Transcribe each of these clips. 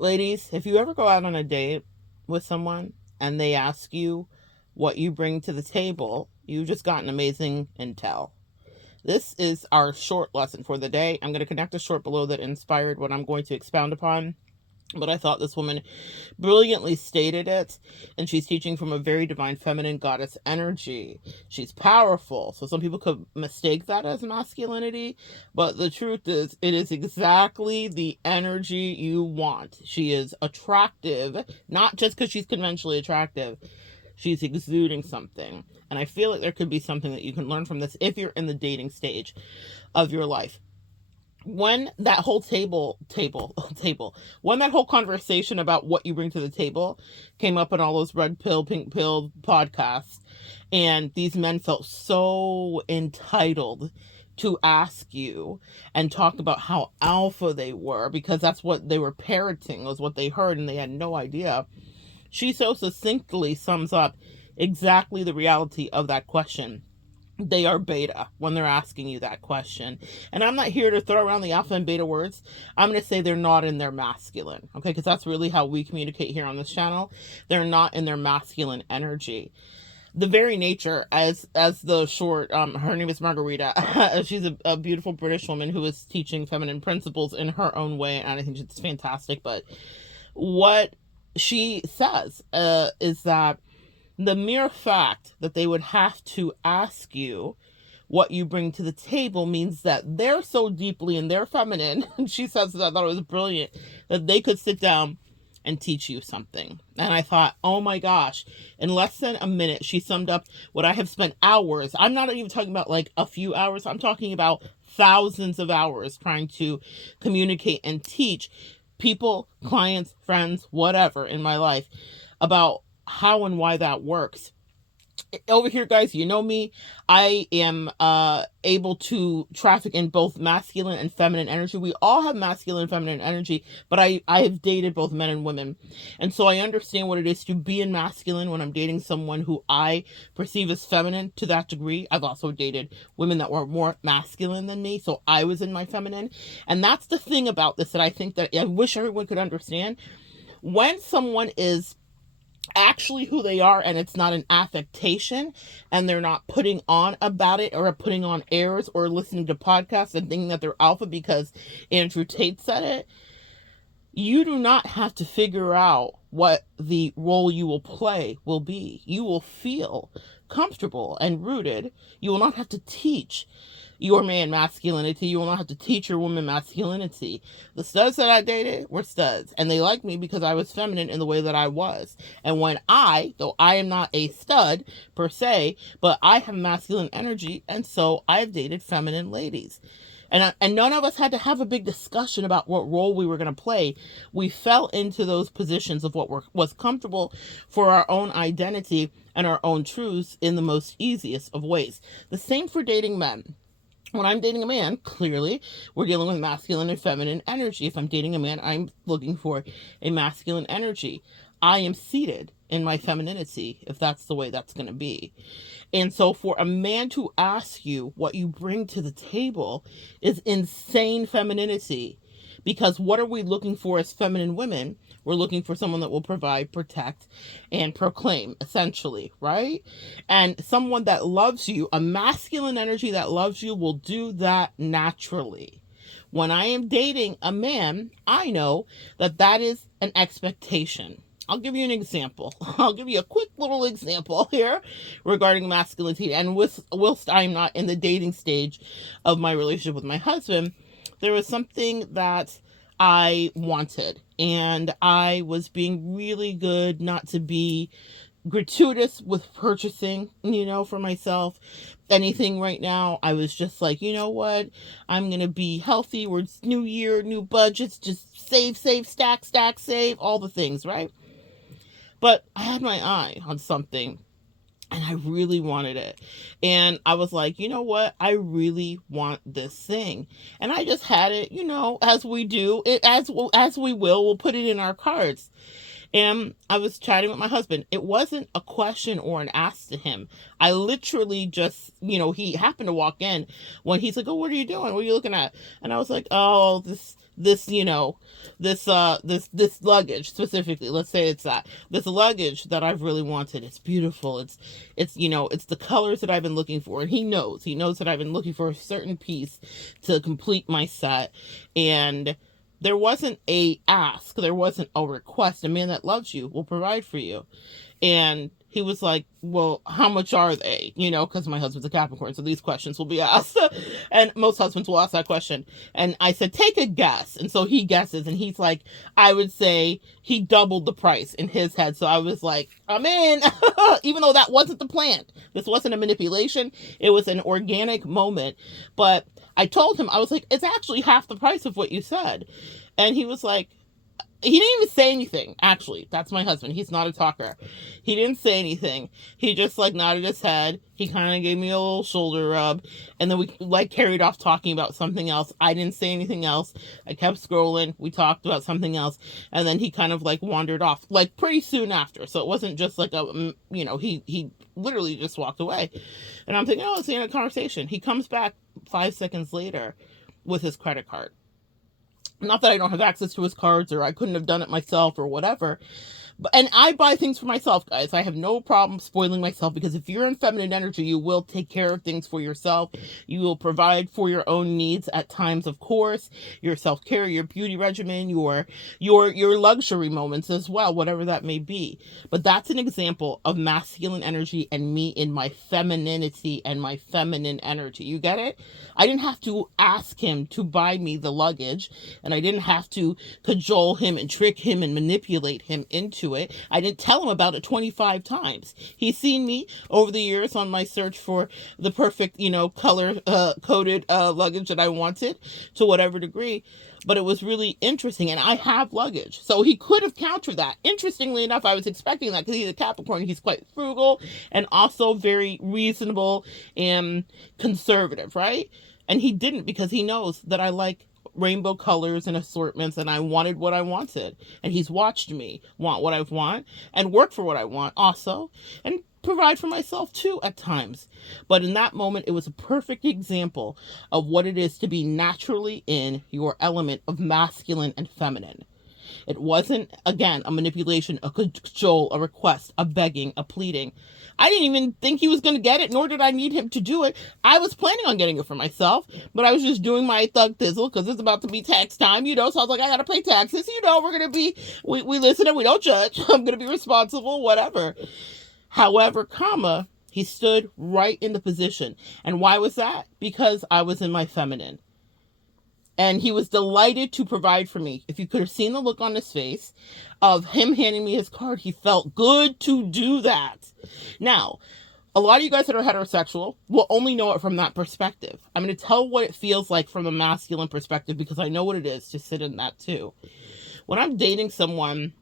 Ladies, if you ever go out on a date with someone and they ask you what you bring to the table, you've just gotten amazing intel. This is our short lesson for the day. I'm going to connect a short below that inspired what I'm going to expound upon. But I thought this woman brilliantly stated it, and she's teaching from a very divine feminine goddess energy. She's powerful, so some people could mistake that as masculinity, but the truth is, it is exactly the energy you want. She is attractive, not just because she's conventionally attractive. She's exuding something, and I feel like there could be something that you can learn from this if you're in the dating stage of your life. When that whole when that whole conversation about what you bring to the table came up in all those red pill, pink pill podcasts, and these men felt so entitled to ask you and talk about how alpha they were, because that's what they were parroting, was what they heard, and they had no idea. She so succinctly sums up exactly the reality of that question. They are beta when they're asking you that question. And I'm not here to throw around the alpha and beta words. I'm going to say they're not in their masculine, okay? Because that's really how we communicate here on this channel. They're not in their masculine energy. The very nature, as the short, her name is Margarita. She's a beautiful British woman who is teaching feminine principles in her own way, and I think it's fantastic. But what she says is that the mere fact that they would have to ask you what you bring to the table means that they're so deeply in their feminine, and she says that I thought it was brilliant, that they could sit down and teach you something. And I thought, oh my gosh, in less than a minute, she summed up what I have spent hours. I'm not even talking about like a few hours. I'm talking about thousands of hours trying to communicate and teach people, clients, friends, whatever in my life about how and why that works. Over here, guys, you know me. I am able to traffic in both masculine and feminine energy. We all have masculine and feminine energy, but I have dated both men and women. And so I understand what it is to be in masculine when I'm dating someone who I perceive as feminine to that degree. I've also dated women that were more masculine than me, so I was in my feminine. And that's the thing about this that I think that I wish everyone could understand. When someone is actually who they are and it's not an affectation and they're not putting on about it or putting on airs or listening to podcasts and thinking that they're alpha because Andrew Tate said it, you do not have to figure out what the role you will play will be. You will feel comfortable and rooted. You will not have to teach your man masculinity. You will not have to teach your woman masculinity. The studs that I dated were studs, and they liked me because I was feminine in the way that I was. And when though I am not a stud per se, but I have masculine energy, and so I've dated feminine ladies. And none of us had to have a big discussion about what role we were going to play. We fell into those positions of what was comfortable for our own identity and our own truths in the most easiest of ways. The same for dating men. When I'm dating a man, clearly, we're dealing with masculine and feminine energy. If I'm dating a man, I'm looking for a masculine energy. I am seated in my femininity, if that's the way that's going to be. And so for a man to ask you what you bring to the table is insane femininity. Because what are we looking for as feminine women? We're looking for someone that will provide, protect, and proclaim, essentially, right? And someone that loves you, a masculine energy that loves you, will do that naturally. When I am dating a man, I know that that is an expectation. I'll give you an example. I'll give you a quick little example here regarding masculinity. And whilst I'm not in the dating stage of my relationship with my husband, there was something that I wanted, and I was being really good not to be gratuitous with purchasing, for myself anything right now. I was just like, you know what? I'm going to be healthy. We're new year, new budgets, just save, stack, save, all the things, right? But I had my eye on something and I really wanted it. And I was like, you know what? I really want this thing. And I just had it, as we do, as we will, we'll put it in our cards. And I was chatting with my husband. It wasn't a question or an ask to him. I literally just, he happened to walk in when he's like, oh, what are you doing? What are you looking at? And I was like, oh, this, this luggage specifically, let's say it's that, this luggage that I've really wanted. It's beautiful. It's the colors that I've been looking for. And he knows that I've been looking for a certain piece to complete my set. And there wasn't a ask, there wasn't a request. A man that loves you will provide for you. And he was like, well, how much are they? Because my husband's a Capricorn, so these questions will be asked. And most husbands will ask that question. And I said, take a guess. And so he guesses, and he's like, I would say he doubled the price in his head. So I was like, I'm in, even though that wasn't the plan. This wasn't a manipulation. It was an organic moment. But I told him, I was like, it's actually half the price of what you said. And he was like, he didn't even say anything. Actually, that's my husband. He's not a talker. He didn't say anything. He just nodded his head. He kind of gave me a little shoulder rub. And then we carried off talking about something else. I didn't say anything else. I kept scrolling. We talked about something else. And then he kind of wandered off pretty soon after. So it wasn't just he literally just walked away. And I'm thinking, oh, it's the end of the conversation. He comes back 5 seconds later with his credit card. Not that I don't have access to his cards or I couldn't have done it myself or whatever. And I buy things for myself, guys. I have no problem spoiling myself, because if you're in feminine energy, you will take care of things for yourself. You will provide for your own needs at times, of course, your self-care, your beauty regimen, your luxury moments as well, whatever that may be. But that's an example of masculine energy and me in my femininity and my feminine energy. You get it? I didn't have to ask him to buy me the luggage, and I didn't have to cajole him and trick him and manipulate him into it. I didn't tell him about it 25 times. He's seen me over the years on my search for the perfect, color coded luggage that I wanted to whatever degree. But it was really interesting, and I have luggage. So he could have countered that. Interestingly enough, I was expecting that, because he's a Capricorn. He's quite frugal and also very reasonable and conservative, right? And he didn't, because he knows that I like rainbow colors and assortments, and I wanted what I wanted. And he's watched me want what I want and work for what I want also, and provide for myself too at times. But in that moment, it was a perfect example of what it is to be naturally in your element of masculine and feminine. It wasn't, again, a manipulation, a cajole, a request, a begging, a pleading. I didn't even think he was going to get it, nor did I need him to do it. I was planning on getting it for myself, but I was just doing my thug thizzle, because it's about to be tax time, so I was like, I got to pay taxes, we're going to be, we listen and we don't judge. I'm going to be responsible, whatever. However, he stood right in the position. And why was that? Because I was in my feminine. And he was delighted to provide for me. If you could have seen the look on his face of him handing me his card, he felt good to do that. Now, a lot of you guys that are heterosexual will only know it from that perspective. I'm going to tell what it feels like from a masculine perspective, because I know what it is to sit in that too. When I'm dating someone,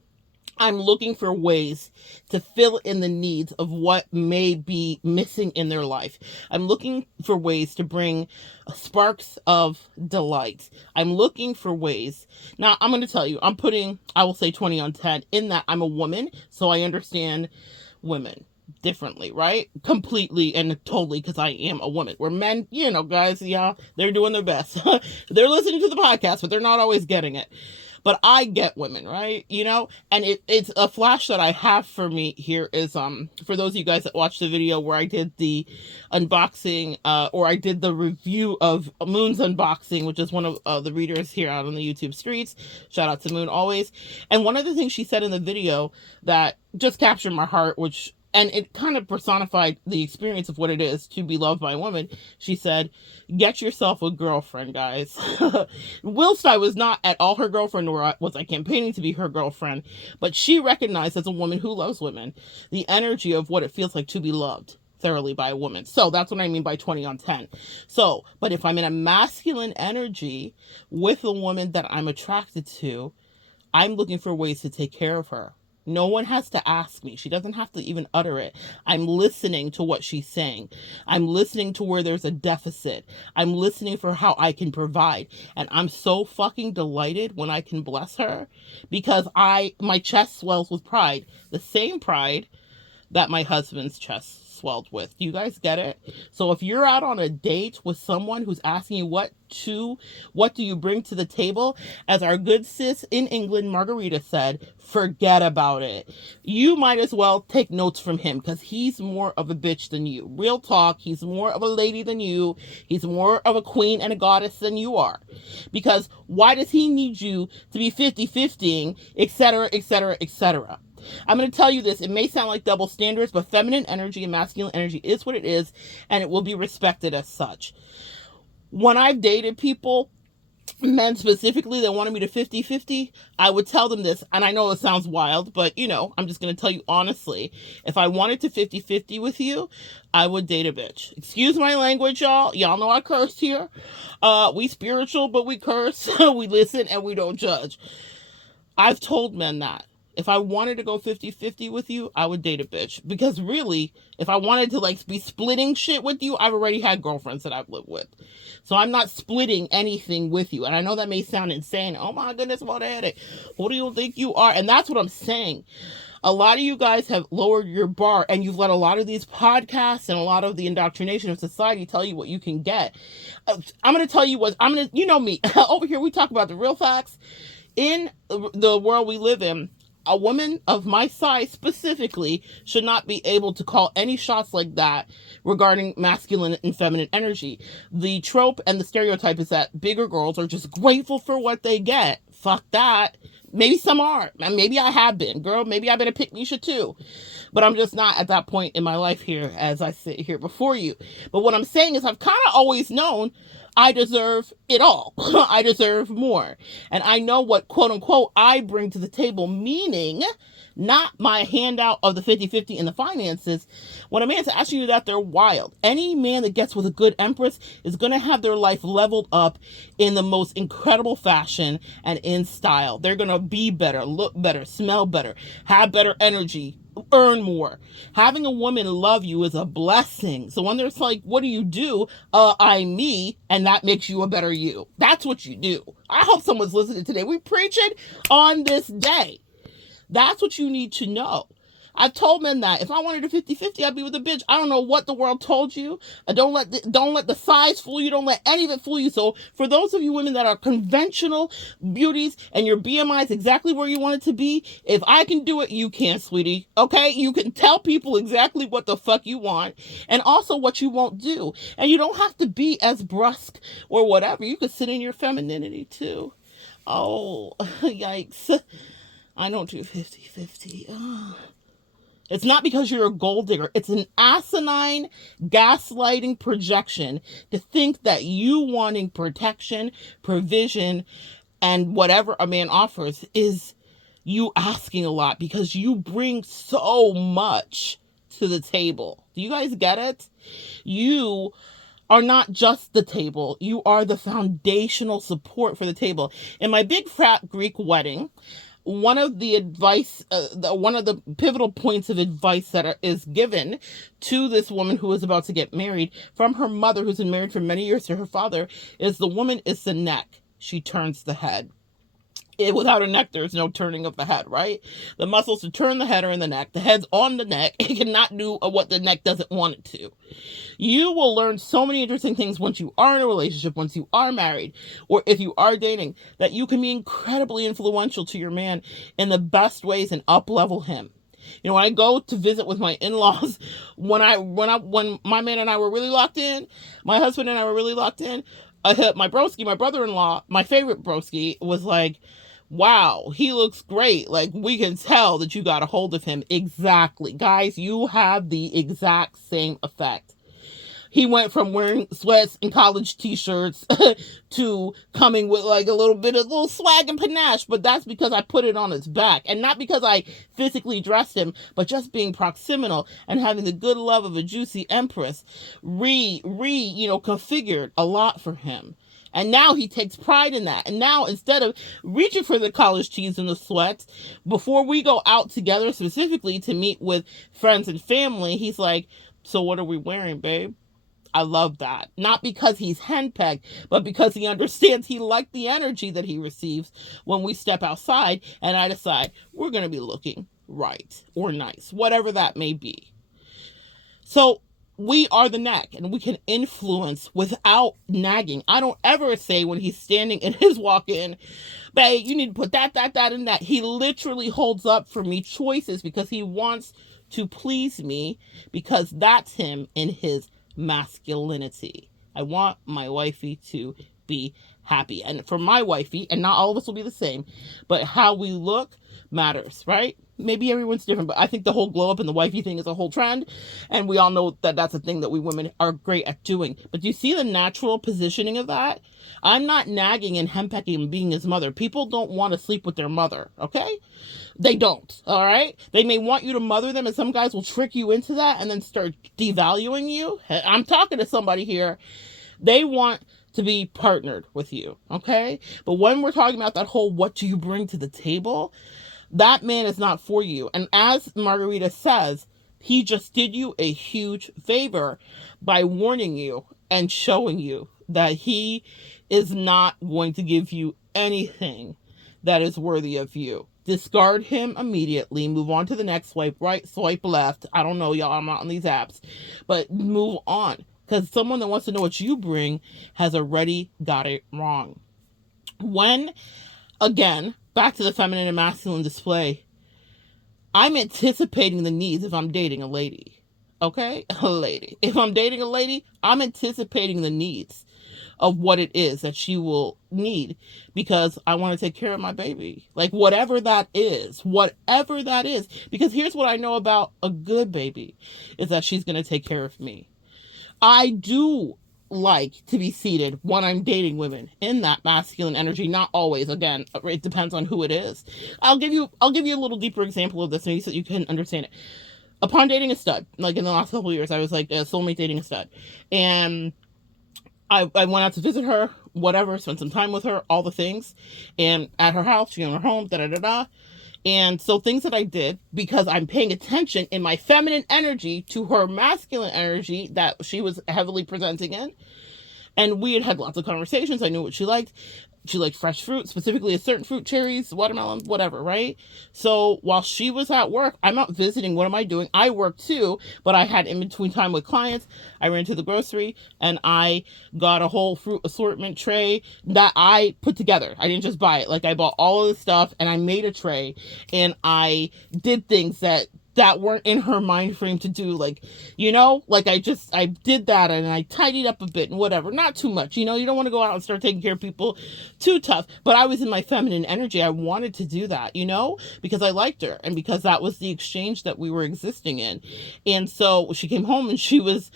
I'm looking for ways to fill in the needs of what may be missing in their life. I'm looking for ways to bring sparks of delight. I'm looking for ways. Now, I'm going to tell you, I will say 20 on 10, in that I'm a woman, so I understand women differently, right? Completely and totally, because I am a woman. Where men, guys, yeah, they're doing their best. They're listening to the podcast, but they're not always getting it. But I get women, right? And it's a flash that I have for me here is, for those of you guys that watched the video where I did the unboxing, or I did the review of Moon's unboxing, which is one of the readers here out on the YouTube streets. Shout out to Moon always. And one of the things she said in the video that just captured my heart, and it kind of personified the experience of what it is to be loved by a woman. She said, get yourself a girlfriend, guys. Whilst I was not at all her girlfriend, nor was I campaigning to be her girlfriend, but she recognized, as a woman who loves women, the energy of what it feels like to be loved thoroughly by a woman. So that's what I mean by 20 on 10. So, but if I'm in a masculine energy with a woman that I'm attracted to, I'm looking for ways to take care of her. No one has to ask me. She doesn't have to even utter it. I'm listening to what she's saying. I'm listening to where there's a deficit. I'm listening for how I can provide. And I'm so fucking delighted when I can bless her, because my chest swells with pride. The same pride that my husband's chest swelled with. Do you guys get it? So if you're out on a date with someone who's asking you what do you bring to the table, as our good sis in England, Margarita, said, forget about it. You might as well take notes from him, because he's more of a bitch than you. Real talk, he's more of a lady than you. He's more of a queen and a goddess than you are. Because why does he need you to be 50-50, etc., etc., etc.? I'm going to tell you this. It may sound like double standards, but feminine energy and masculine energy is what it is, and it will be respected as such. When I've dated people, men specifically, that wanted me to 50-50, I would tell them this, and I know it sounds wild, but I'm just going to tell you honestly. If I wanted to 50-50 with you, I would date a bitch. Excuse my language, y'all. Y'all know I curse here. We spiritual, but we curse. We listen and we don't judge. I've told men that. If I wanted to go 50-50 with you, I would date a bitch. Because really, if I wanted to be splitting shit with you, I've already had girlfriends that I've lived with. So I'm not splitting anything with you. And I know that may sound insane. Oh my goodness, Monette, who do you think you are? And that's what I'm saying. A lot of you guys have lowered your bar, and you've let a lot of these podcasts and a lot of the indoctrination of society tell you what you can get. I'm going to tell you what, you know me. Over here, we talk about the real facts. In the world we live in, a woman of my size specifically should not be able to call any shots like that regarding masculine and feminine energy. The trope and the stereotype is that bigger girls are just grateful for what they get. Fuck that. Maybe some are. And maybe I have been. Girl, maybe I've been a pick-me-shit too. But I'm just not at that point in my life here as I sit here before you. But what I'm saying is I've kind of always known I deserve it all. I deserve more. And I know what, quote unquote, I bring to the table, meaning not my handout of the 50-50 in the finances. When a man's asking you that, they're wild. Any man that gets with a good empress is going to have their life leveled up in the most incredible fashion and in style. They're going to be better, look better, smell better, have better energy, earn more. Having a woman love you is a blessing. So when there's what do you do? I'm me, and that makes you a better you. That's what you do. I hope someone's listening today. We preach it on this day. That's what you need to know. I've told men that if I wanted a 50-50, I'd be with a bitch. I don't know what the world told you. Don't let the size fool you. Don't let any of it fool you. So for those of you women that are conventional beauties and your BMI is exactly where you want it to be, if I can do it, you can, sweetie. Okay? You can tell people exactly what the fuck you want and also what you won't do. And you don't have to be as brusque or whatever. You could sit in your femininity too. Oh, yikes. I don't do 50-50. Oh. It's not because you're a gold digger. It's an asinine gaslighting projection to think that you wanting protection, provision, and whatever a man offers is you asking a lot, because you bring so much to the table. Do you guys get it? You are not just the table. You are the foundational support for the table. In my big fat Greek wedding, one of the pivotal points of advice that is given to this woman who is about to get married from her mother, who's been married for many years, to her father, is the woman is the neck. She turns the head. Without a neck, there's no turning of the head, right? The muscles to turn the head are in the neck. The head's on the neck. It cannot do what the neck doesn't want it to. You will learn so many interesting things once you are in a relationship, once you are married, or if you are dating, that you can be incredibly influential to your man in the best ways and up-level him. When I go to visit with my in-laws, when my man and I were really locked in, my husband and I were really locked in, my broski, my brother-in-law, my favorite broski, was like, wow, he looks great. We can tell that you got a hold of him. Exactly. Guys, you have the exact same effect. He went from wearing sweats and college t-shirts to coming with a little swag and panache, but that's because I put it on his back, and not because I physically dressed him, but just being proximal and having the good love of a juicy empress configured a lot for him. And now he takes pride in that. And now, instead of reaching for the college tees and the sweats, before we go out together specifically to meet with friends and family, he's like, so what are we wearing, babe? I love that. Not because he's henpecked, but because he understands he liked the energy that he receives when we step outside and I decide we're going to be looking right or nice, whatever that may be. So we are the neck, and we can influence without nagging. I don't ever say when he's standing in his walk-in, babe, you need to put that, and that. He literally holds up for me choices because he wants to please me, because that's him in his masculinity. I want my wifey to be happy. And for my wifey, and not all of us will be the same, but how we look matters, right? Maybe everyone's different, but I think the whole glow up and the wifey thing is a whole trend. And we all know that that's a thing that we women are great at doing. But do you see the natural positioning of that? I'm not nagging and henpecking and being his mother. People don't want to sleep with their mother, okay? They don't, all right? They may want you to mother them, and some guys will trick you into that and then start devaluing you. I'm talking to somebody here. They want to be partnered with you, okay? But when we're talking about that whole what do you bring to the table, that man is not for you. And as Margarita says, he just did you a huge favor by warning you and showing you that he is not going to give you anything that is worthy of you. Discard him immediately. Move on to the next swipe right, swipe left. I don't know, y'all. I'm not on these apps. But move on. Because someone that wants to know what you bring has already got it wrong. When, again, back to the feminine and masculine display, I'm anticipating the needs if I'm dating a lady. Okay? A lady. If I'm dating a lady, I'm anticipating the needs of what it is that she will need, because I want to take care of my baby. Like whatever that is. Because here's what I know about a good baby, is that she's going to take care of me. I do like to be seated when I'm dating women in that masculine energy. Not always. Again, it depends on who it is. I'll give you a little deeper example of this maybe so you can understand it. Upon dating a stud, like in the last couple of years, I was like a soulmate dating a stud. And I went out to visit her, whatever, spent some time with her, all the things. And at her house, she owned her home, da-da-da-da. And so things that I did, because I'm paying attention in my feminine energy to her masculine energy that she was heavily presenting in. And we had lots of conversations. I knew what she liked. She liked fresh fruit, specifically a certain fruit, cherries, watermelon, whatever, right? So while she was at work, I'm out visiting. What am I doing? I work too, but I had in between time with clients. I ran to the grocery and I got a whole fruit assortment tray that I put together. I didn't just buy it. Like I bought all of the stuff and I made a tray, and I did things that weren't in her mind frame to do. Like, like I did that and I tidied up a bit and whatever. Not too much, you don't want to go out and start taking care of people too tough. But I was in my feminine energy. I wanted to do that, because I liked her and because that was the exchange that we were existing in. And so she came home and she was,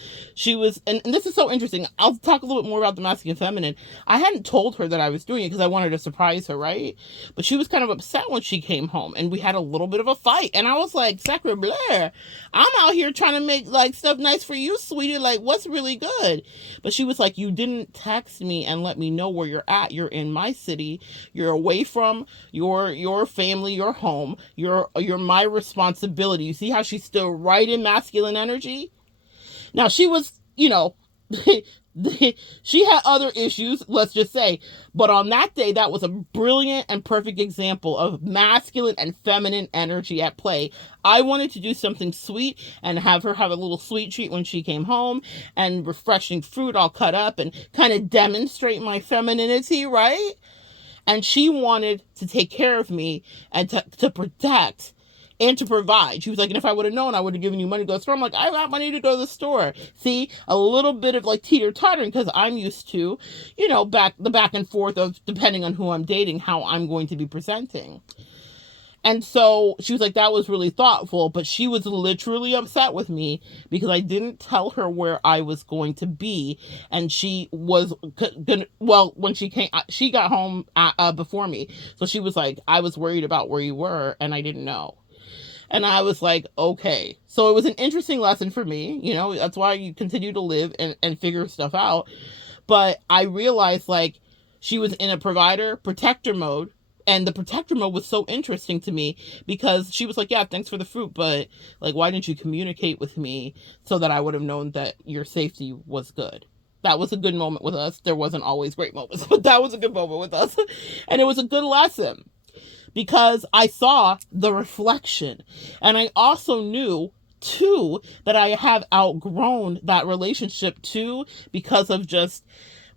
and this is so interesting. I'll talk a little bit more about the masculine and feminine. I hadn't told her that I was doing it because I wanted to surprise her, right? But she was kind of upset when she came home and we had a little bit of a fight. And I was like, sacre bleu, I'm out here trying to make like stuff nice for you, sweetie. Like, what's really good? But she was like, you didn't text me and let me know where you're at. You're in my city. You're away from your family, your home. You're my responsibility. You see how she's still right in masculine energy? Now she was, she had other issues, let's just say, but on that day, that was a brilliant and perfect example of masculine and feminine energy at play. I wanted to do something sweet and have her have a little sweet treat when she came home, and refreshing fruit all cut up, and kind of demonstrate my femininity, right? And she wanted to take care of me and to protect and to provide. She was like, and if I would have known, I would have given you money to go to the store. I'm like, I got money to go to the store. See, a little bit of like teeter-tottering, because I'm used to, back and forth of, depending on who I'm dating, how I'm going to be presenting. And so she was like, that was really thoughtful, but she was literally upset with me because I didn't tell her where I was going to be. And she was gonna, well, when she came, she got home before me. So she was like, I was worried about where you were and I didn't know. And I was like, okay. So it was an interesting lesson for me. That's why you continue to live and figure stuff out. But I realized like she was in a provider protector mode. And the protector mode was so interesting to me because she was like, yeah, thanks for the fruit, but like, why didn't you communicate with me so that I would have known that your safety was good? That was a good moment with us. There wasn't always great moments, but that was a good moment with us. And it was a good lesson because I saw the reflection. And I also knew Two, that I have outgrown that relationship too, because of just,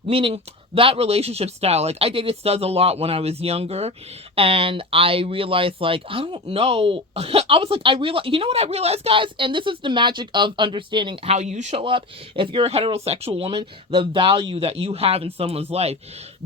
meaning that relationship style. Like, I dated studs a lot when I was younger, and I realized, like, I don't know. I was like, I realized, you know what I realized, guys? And this is the magic of understanding how you show up. If you're a heterosexual woman, the value that you have in someone's life.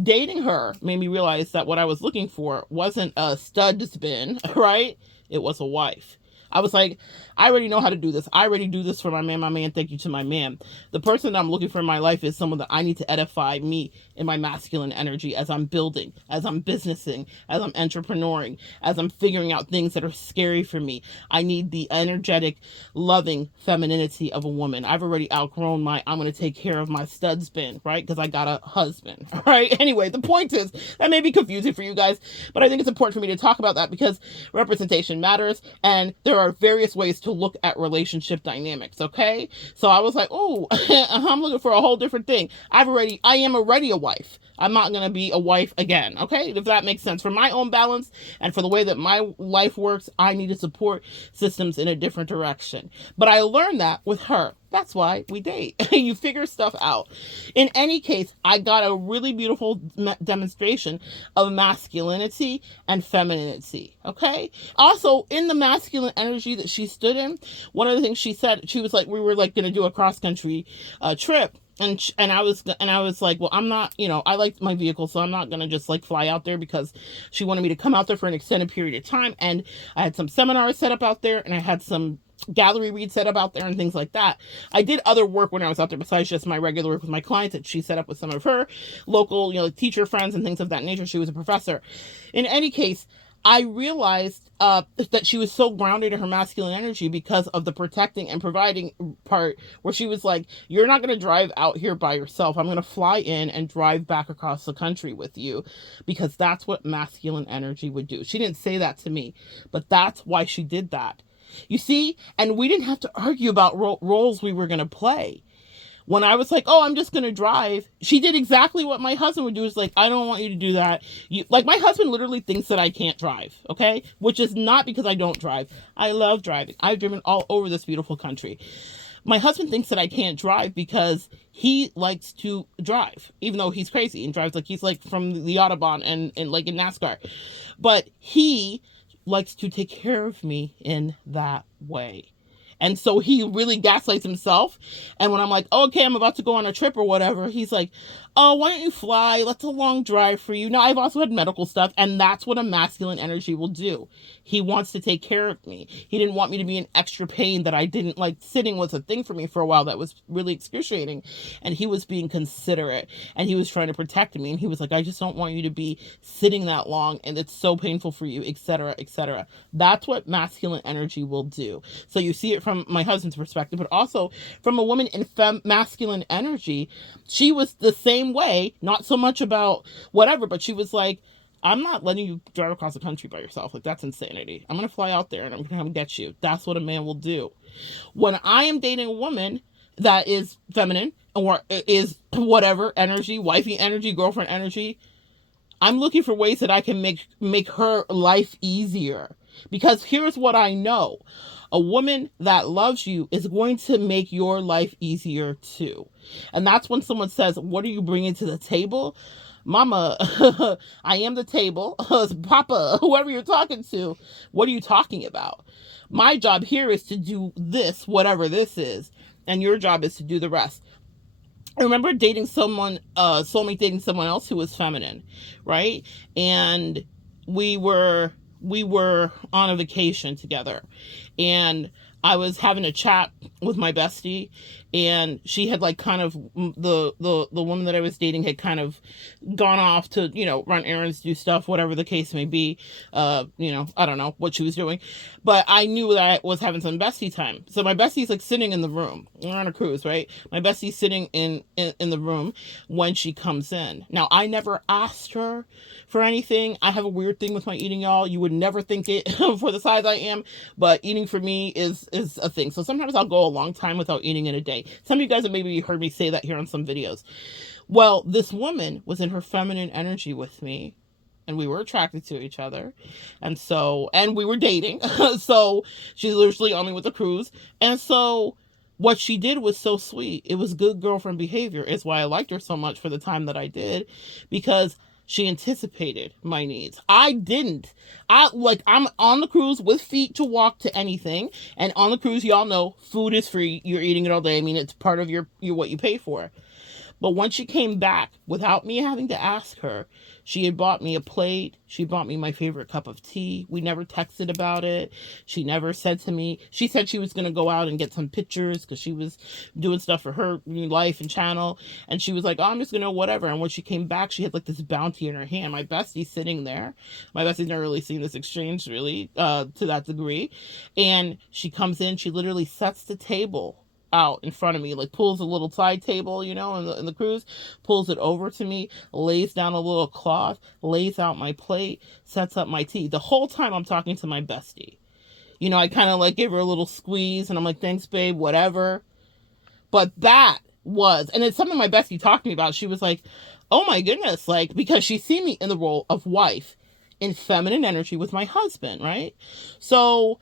Dating her made me realize that what I was looking for wasn't a stud to spin, right? It was a wife. I was like, I already know how to do this. I already do this for my man. My man, thank you to my man. The person that I'm looking for in my life is someone that I need to edify me in my masculine energy as I'm building, as I'm businessing, as I'm entrepreneuring, as I'm figuring out things that are scary for me. I need the energetic, loving femininity of a woman. I've already outgrown my, I'm going to take care of my stud spin, right? Because I got a husband, right? Anyway, the point is, that may be confusing for you guys, but I think it's important for me to talk about that because representation matters, and there are various ways to look at relationship dynamics, okay? So I was like, oh, I'm looking for a whole different thing. I am already a wife. I'm not going to be a wife again, okay? If that makes sense. For my own balance and for the way that my life works, I need to support systems in a different direction. But I learned that with her. That's why we date. You figure stuff out. In any case, I got a really beautiful demonstration of masculinity and femininity, okay? Also, in the masculine energy that she stood in, one of the things she said, she was like, we were like going to do a cross-country trip. And I was like, well, I'm not, I liked my vehicle, so I'm not going to just like fly out there, because she wanted me to come out there for an extended period of time. And I had some seminars set up out there, and I had some gallery read set up out there and things like that. I did other work when I was out there besides just my regular work with my clients that she set up with some of her local, teacher friends and things of that nature. She was a professor. In any case, I realized that she was so grounded in her masculine energy because of the protecting and providing part, where she was like, you're not going to drive out here by yourself. I'm going to fly in and drive back across the country with you, because that's what masculine energy would do. She didn't say that to me, but that's why she did that. You see? And we didn't have to argue about roles we were going to play. When I was like, oh, I'm just going to drive, she did exactly what my husband would do. Is like, I don't want you to do that. Like, my husband literally thinks that I can't drive, okay? Which is not because I don't drive. I love driving. I've driven all over this beautiful country. My husband thinks that I can't drive because he likes to drive, even though he's crazy and drives like he's like from the Autobahn and like in NASCAR. But he likes to take care of me in that way. And so he really gaslights himself. And when I'm like, oh, okay, I'm about to go on a trip or whatever, he's like, oh, why don't you fly? That's a long drive for you. Now, I've also had medical stuff, and that's what a masculine energy will do. He wants to take care of me. He didn't want me to be in extra pain that I didn't like. Sitting was a thing for me for a while that was really excruciating. And he was being considerate, and he was trying to protect me. And he was like, I just don't want you to be sitting that long, and it's so painful for you, etc., etc. That's what masculine energy will do. So you see it from my husband's perspective, but also from a woman in masculine energy. She was the same way, not so much about whatever, but she was like, I'm not letting you drive across the country by yourself. Like, that's insanity. I'm going to fly out there and I'm going to come get you. That's what a man will do. When I am dating a woman that is feminine or is whatever energy, wifey energy, girlfriend energy, I'm looking for ways that I can make her life easier. Because here's what I know. A woman that loves you is going to make your life easier too. And that's when someone says, what are you bringing to the table? Mama, I am the table. Papa, whoever you're talking to, what are you talking about? My job here is to do this, whatever this is. And your job is to do the rest. I remember dating someone, soulmate dating someone else who was feminine, right? And we were on a vacation together, and I was having a chat with my bestie, and she had like kind of the woman that I was dating had kind of gone off to, run errands, do stuff, whatever the case may be. I don't know what she was doing, but I knew that I was having some bestie time. So my bestie's like sitting in the room. We're on a cruise, right? My bestie's sitting in the room when she comes in. Now, I never asked her for anything. I have a weird thing with my eating, y'all. You would never think it for the size I am, but eating for me is a thing. So sometimes I'll go a long time without eating in a day. Some of you guys have maybe heard me say that here on some videos. Well, this woman was in her feminine energy with me, and we were attracted to each other. And we were dating. So she's literally on me with a cruise. And so what she did was so sweet. It was good girlfriend behavior. It's why I liked her so much for the time that I did, because she anticipated my needs. I didn't. I'm on the cruise with feet to walk to anything. And on the cruise, y'all know food is free. You're eating it all day. I mean, it's part of your what you pay for. But once she came back, without me having to ask her, she had bought me a plate. She bought me my favorite cup of tea. We never texted about it. She never said to me, she said she was going to go out and get some pictures because she was doing stuff for her life and channel. And she was like, oh, I'm just going to whatever. And when she came back, she had like this bounty in her hand. My bestie's sitting there. My bestie's never really seen this exchange really to that degree. And she comes in, she literally sets the table out in front of me, like pulls a little side table, in the cruise, pulls it over to me, lays down a little cloth, lays out my plate, sets up my tea. The whole time I'm talking to my bestie. I kind of like gave her a little squeeze and I'm like, thanks, babe, whatever. But that was, and it's something my bestie talked to me about. She was like, oh my goodness, like, because she's seen me in the role of wife in feminine energy with my husband, right? So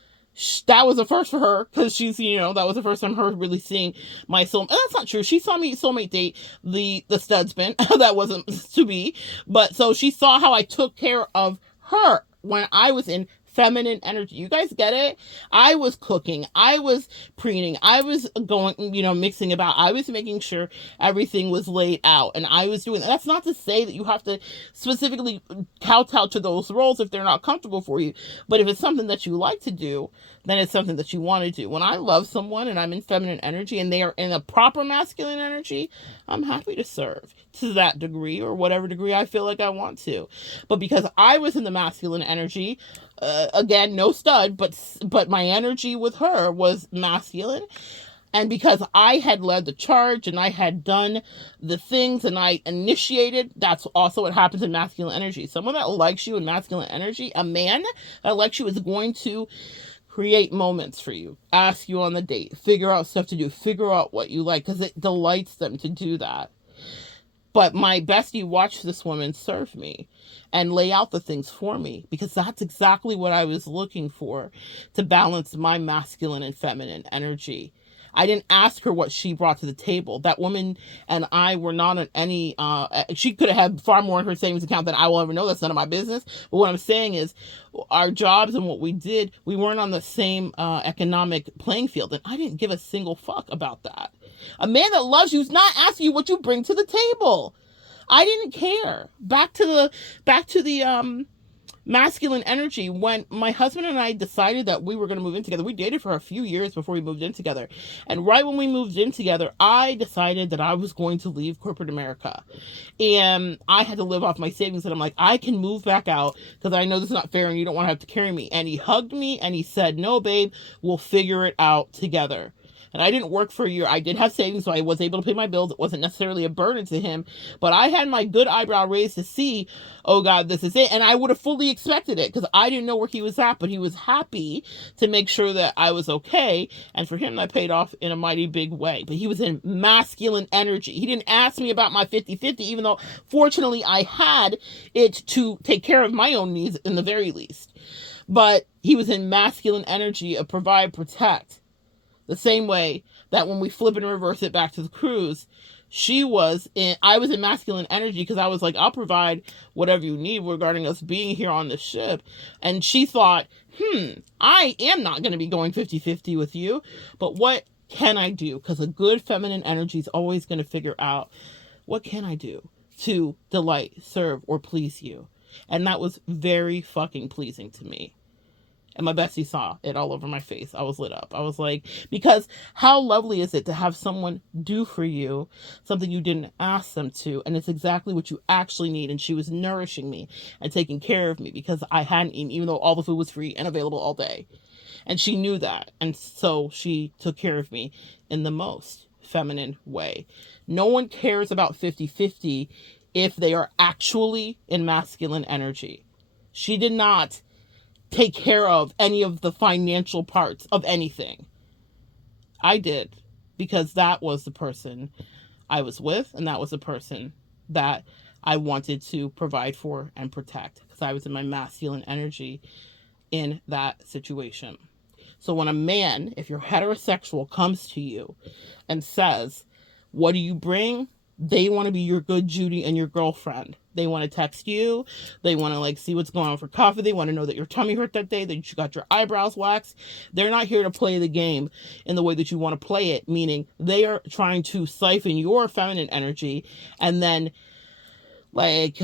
that was a first for her, because she's, that was the first time her really seeing my soul. And that's not true. She saw me soulmate date the studsman. That wasn't to be. But so she saw how I took care of her when I was in feminine energy. You guys get it? I was cooking. I was preening. I was going, mixing about. I was making sure everything was laid out. And I was doing that. That's not to say that you have to specifically kowtow to those roles if they're not comfortable for you. But if it's something that you like to do, then it's something that you want to do. When I love someone and I'm in feminine energy and they are in a proper masculine energy, I'm happy to serve to that degree or whatever degree I feel like I want to. But because I was in the masculine energy, again, no stud, but my energy with her was masculine. And because I had led the charge and I had done the things and I initiated, that's also what happens in masculine energy. Someone that likes you in masculine energy, a man that likes you, is going to create moments for you, ask you on the date, figure out stuff to do, figure out what you like, because it delights them to do that. But my bestie watched this woman serve me and lay out the things for me, because that's exactly what I was looking for to balance my masculine and feminine energy. I didn't ask her what she brought to the table. That woman and I were not on any, she could have had far more in her savings account than I will ever know. That's none of my business. But what I'm saying is our jobs and what we did, we weren't on the same economic playing field. And I didn't give a single fuck about that. A man that loves you is not asking you what you bring to the table. I didn't care. Back to the masculine energy. When my husband and I decided that we were going to move in together, we dated for a few years before we moved in together. And right when we moved in together, I decided that I was going to leave corporate America. And I had to live off my savings. And I'm like, I can move back out because I know this is not fair and you don't want to have to carry me. And he hugged me and he said, no, babe, we'll figure it out together. And I didn't work for a year. I did have savings, so I was able to pay my bills. It wasn't necessarily a burden to him, but I had my good eyebrow raised to see, oh God, this is it. And I would have fully expected it because I didn't know where he was at, but he was happy to make sure that I was okay. And for him, that paid off in a mighty big way. But he was in masculine energy. He didn't ask me about my 50-50, even though fortunately I had it to take care of my own needs in the very least. But he was in masculine energy of provide, protect. The same way that when we flip and reverse it back to the cruise, I was in masculine energy because I was like, I'll provide whatever you need regarding us being here on the ship. And she thought, I am not going to be going 50-50 with you, but what can I do? Because a good feminine energy is always going to figure out, what can I do to delight, serve, or please you? And that was very fucking pleasing to me. And my bestie saw it all over my face. I was lit up. I was like, because how lovely is it to have someone do for you something you didn't ask them to, and it's exactly what you actually need. And she was nourishing me and taking care of me because I hadn't eaten, even though all the food was free and available all day. And she knew that. And so she took care of me in the most feminine way. No one cares about 50-50 if they are actually in masculine energy. She did not take care of any of the financial parts of anything. I did, because that was the person I was with, and that was the person that I wanted to provide for and protect. because I was in my masculine energy in that situation. So when a man, if you're heterosexual, comes to you and says, what do you bring? They want to be your good Judy and your girlfriend. They want to text you. They want to like see what's going on for coffee. They want to know that your tummy hurt that day, that you got your eyebrows waxed. They're not here to play the game in the way that you want to play it, meaning they are trying to siphon your feminine energy and then like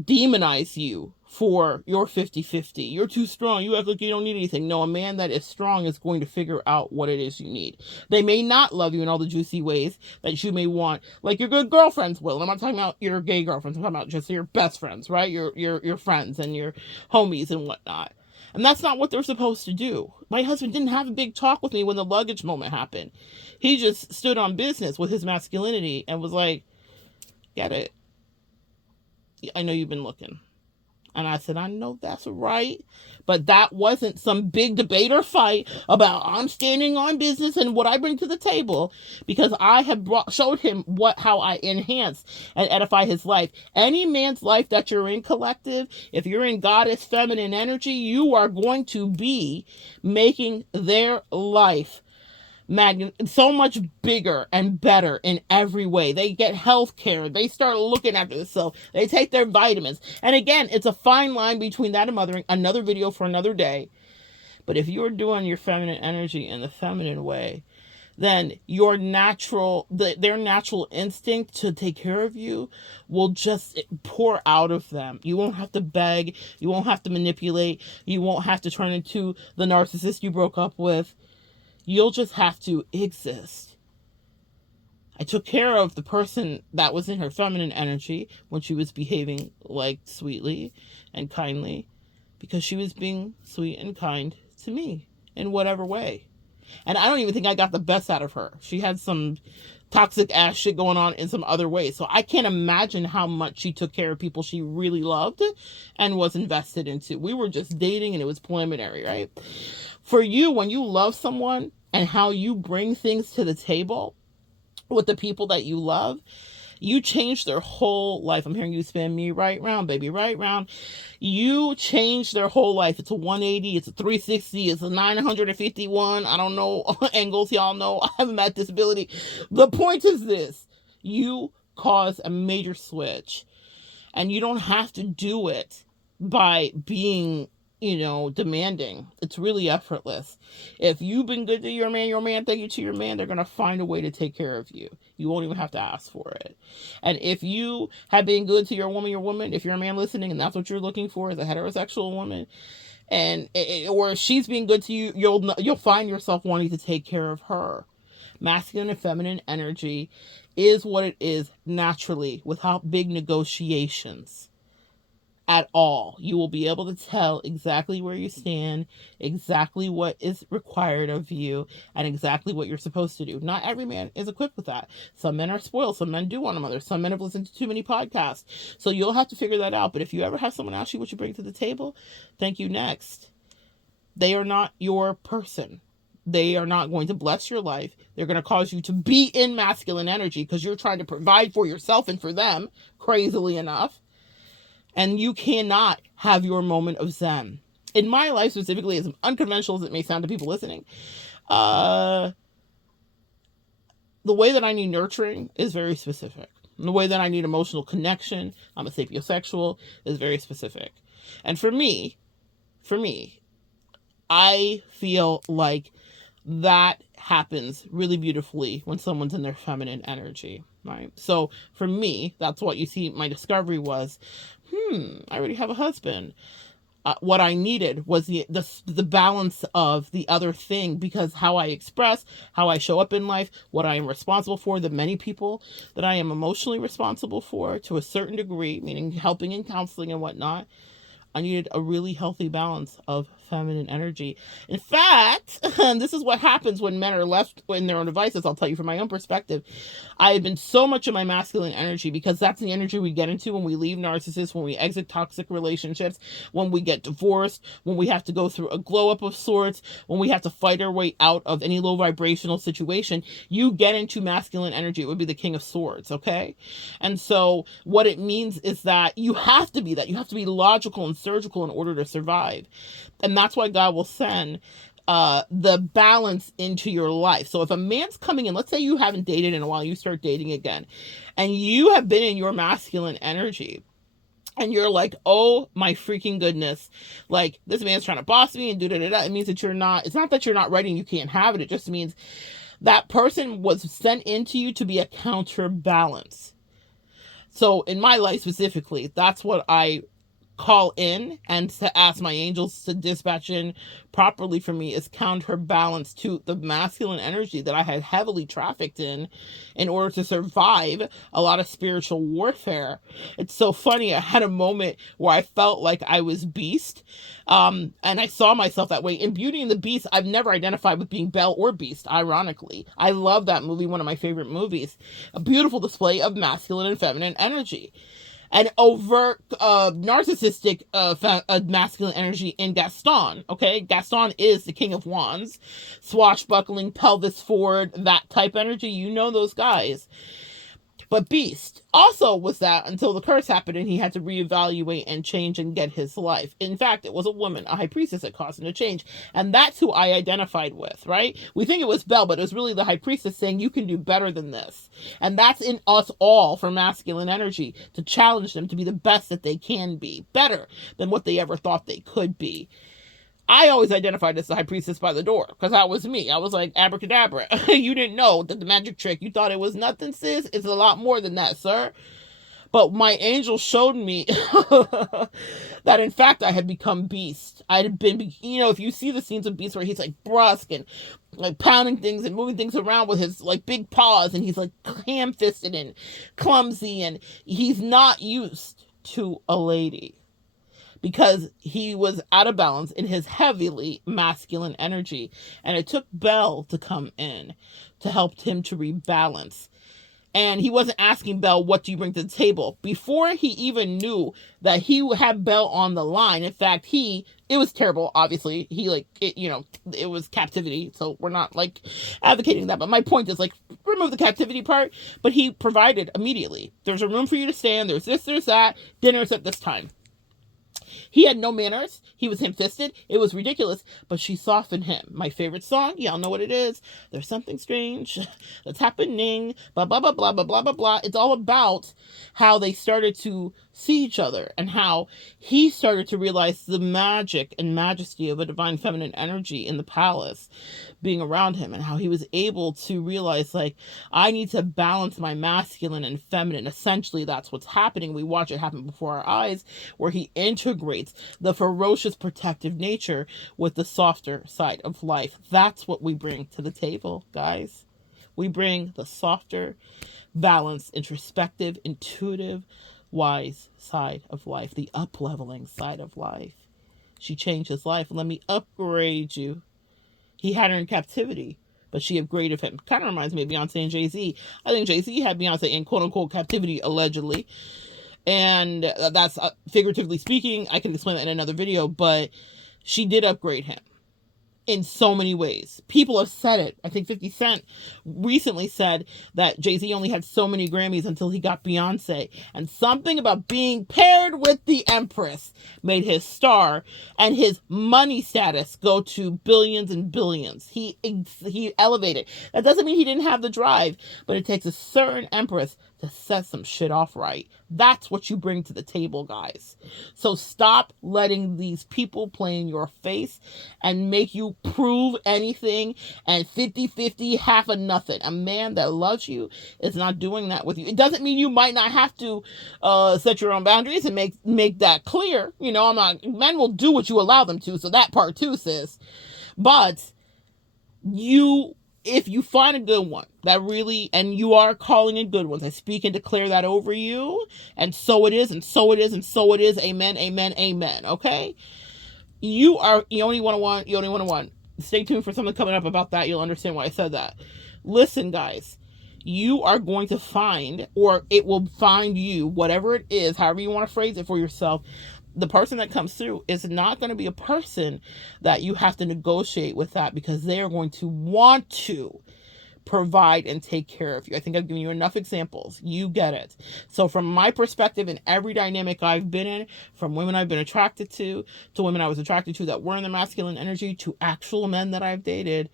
demonize you for your 50-50. You're too strong. You act like you don't need anything. No, a man that is strong is going to figure out what it is you need. They may not love you in all the juicy ways that you may want, like your good girlfriends will. I'm not talking about your gay girlfriends. I'm talking about just your best friends, right? Your friends and your homies and whatnot. And that's not what they're supposed to do. My husband didn't have a big talk with me when the luggage moment happened. He just stood on business with his masculinity and was like, get it. I know you've been looking. And I said, I know that's right. But that wasn't some big debate or fight about I'm standing on business and what I bring to the table, because I have showed him how I enhance and edify his life. Any man's life that you're in, collective, if you're in goddess feminine energy, you are going to be making their life so much bigger and better in every way. They get health care. They start looking after themselves. They take their vitamins. And again, it's a fine line between that and mothering. Another video for another day. But if you're doing your feminine energy in the feminine way, then their natural instinct to take care of you will just pour out of them. You won't have to beg. You won't have to manipulate. You won't have to turn into the narcissist you broke up with. You'll just have to exist. I took care of the person that was in her feminine energy when she was behaving like sweetly and kindly, because she was being sweet and kind to me in whatever way. And I don't even think I got the best out of her. She had some toxic ass shit going on in some other ways. So I can't imagine how much she took care of people she really loved and was invested into. We were just dating and it was preliminary, right? For you, when you love someone and how you bring things to the table with the people that you love, you change their whole life. I'm hearing you spin me right round, baby, right round. You change their whole life. It's a 180, it's a 360, it's a 951. I don't know angles, y'all know. I have a math disability. The point is this: you cause a major switch, and you don't have to do it by being, demanding. It's really effortless. If you've been good to your man, thank you to your man, they're going to find a way to take care of you. You won't even have to ask for it. And if you have been good to your woman, if you're a man listening and that's what you're looking for as a heterosexual woman, or she's being good to you, you'll find yourself wanting to take care of her. Masculine and feminine energy is what it is naturally, without big negotiations at all. You will be able to tell exactly where you stand, exactly what is required of you, and exactly what you're supposed to do. Not every man is equipped with that. Some men are spoiled. Some men do want a mother. Some men have listened to too many podcasts. So you'll have to figure that out. But if you ever have someone ask you what you bring to the table, thank you next. They are not your person. They are not going to bless your life. They're going to cause you to be in masculine energy because you're trying to provide for yourself and for them, crazily enough. And you cannot have your moment of zen. In my life specifically, as unconventional as it may sound to people listening, the way that I need nurturing is very specific. And the way that I need emotional connection, I'm a sapiosexual, is very specific. And for me, I feel like that happens really beautifully when someone's in their feminine energy, right? So for me, that's what you see my discovery was, I already have a husband. What I needed was the balance of the other thing, because how I express, how I show up in life, what I am responsible for, the many people that I am emotionally responsible for to a certain degree, meaning helping and counseling and whatnot, I needed a really healthy balance of feminine energy. In fact, this is what happens when men are left in their own devices. I'll tell you from my own perspective. I have been so much in my masculine energy because that's the energy we get into when we leave narcissists, when we exit toxic relationships, when we get divorced, when we have to go through a glow up of sorts, when we have to fight our way out of any low vibrational situation. You get into masculine energy. It would be the King of Swords, okay? And so what it means is that you have to be that. You have to be logical and surgical in order to survive. And that's why God will send the balance into your life. So if a man's coming in, let's say you haven't dated in a while, you start dating again, and you have been in your masculine energy, and you're like, oh my freaking goodness, like this man's trying to boss me and do da. It means that you're not, it's not that you're not ready and you can't have it. It just means that person was sent into you to be a counterbalance. So in my life specifically, that's what I call in and to ask my angels to dispatch in properly for me is counterbalance to the masculine energy that I had heavily trafficked in order to survive a lot of spiritual warfare. It's so funny. I had a moment where I felt like I was Beast, and I saw myself that way. In Beauty and the Beast, I've never identified with being Belle or Beast, ironically. I love that movie, one of my favorite movies. A beautiful display of masculine and feminine energy. An overt narcissistic masculine energy in Gaston. Okay, Gaston is the King of Wands, swashbuckling, pelvis forward, that type energy. You know those guys. But Beast also was that until the curse happened and he had to reevaluate and change and get his life. In fact, it was a woman, a high priestess, that caused him to change. And that's who I identified with, right? We think it was Belle, but it was really the high priestess saying, you can do better than this. And that's in us all for masculine energy, to challenge them to be the best that they can be, better than what they ever thought they could be. I always identified as the high priestess by the door because that was me. I was like, abracadabra. You didn't know that the magic trick. You thought it was nothing, sis. It's a lot more than that, sir. But my angel showed me that, in fact, I had become Beast. I had been, if you see the scenes of Beast where he's like brusque and like pounding things and moving things around with his like big paws, and he's like ham-fisted and clumsy, and he's not used to a lady, because he was out of balance in his heavily masculine energy. And it took Belle to come in to help him to rebalance. And he wasn't asking Belle, what do you bring to the table? Before he even knew that he would have Belle on the line. In fact, it was terrible, obviously. It was captivity. So we're not like advocating that. But my point is, like, remove the captivity part. But he provided immediately. There's a room for you to stand. There's this, there's that. Dinner's at this time. He had no manners. He was ham-fisted. It was ridiculous, but she softened him. My favorite song, y'all know what it is. There's something strange that's happening, blah, blah, blah, blah, blah, blah, blah, blah. It's all about how they started to see each other and how he started to realize the magic and majesty of a divine feminine energy in the palace being around him, and how he was able to realize, like, I need to balance my masculine and feminine. Essentially, that's what's happening. We watch it happen before our eyes, where he integrates the ferocious protective nature with the softer side of life. That's what we bring to the table, guys. We bring the softer, balanced, introspective, intuitive, wise side of life, the up-leveling side of life. She changed his life. Let me upgrade you. He had her in captivity, but she upgraded him. Kind of reminds me of Beyonce and Jay-Z. I think Jay-Z had Beyonce in quote-unquote captivity, allegedly. And that's figuratively speaking. I can explain that in another video, but she did upgrade him in so many ways. People have said it. I think 50 Cent recently said that Jay-Z only had so many Grammys until he got Beyonce. And something about being paired with the Empress made his star and his money status go to billions and billions. He elevated. That doesn't mean he didn't have the drive, but it takes a certain Empress to set some shit off right. That's what you bring to the table, guys. So stop letting these people play in your face and make you prove anything and 50-50, half of nothing. A man that loves you is not doing that with you. It doesn't mean you might not have to set your own boundaries and make that clear. Men will do what you allow them to, so that part too, sis. But you if you find a good one that really, and you are calling in good ones, I speak and declare that over you, and so it is, and so it is, and so it is. Amen, amen, amen. Okay? You only want to one, you only want to one. Stay tuned for something coming up about that. You'll understand why I said that. Listen, guys, you are going to find, or it will find you, whatever it is, however you want to phrase it for yourself. The person that comes through is not going to be a person that you have to negotiate with, that because they are going to want to provide and take care of you. I think I've given you enough examples. You get it. So from my perspective, in every dynamic I've been in, from women I've been attracted to women I was attracted to that were in the masculine energy, to actual men that I've dated,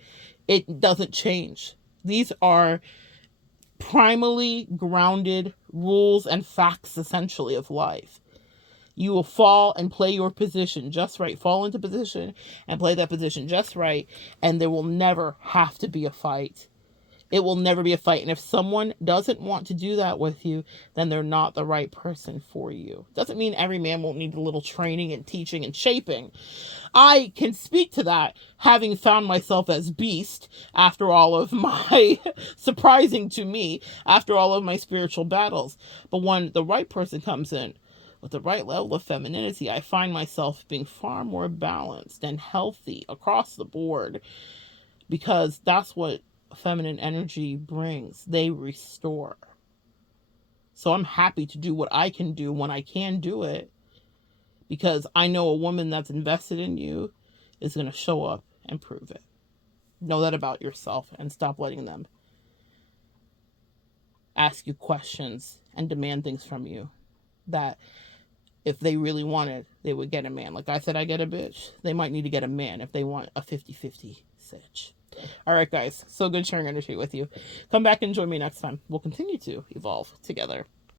it doesn't change. These are primally grounded rules and facts, essentially, of life. You will fall and play your position just right. Fall into position and play that position just right. And there will never have to be a fight. It will never be a fight. And if someone doesn't want to do that with you, then they're not the right person for you. Doesn't mean every man won't need a little training and teaching and shaping. I can speak to that, having found myself as beast after all of my, surprising to me, after all of my spiritual battles. But when the right person comes in, with the right level of femininity, I find myself being far more balanced and healthy across the board, because that's what feminine energy brings. They restore. So I'm happy to do what I can do when I can do it, because I know a woman that's invested in you is going to show up and prove it. Know that about yourself, and stop letting them ask you questions and demand things from you that, if they really wanted, they would get a man. Like I said, I get a bitch. They might need to get a man if they want a 50-50 sitch. All right, guys. So good sharing energy with you. Come back and join me next time. We'll continue to evolve together.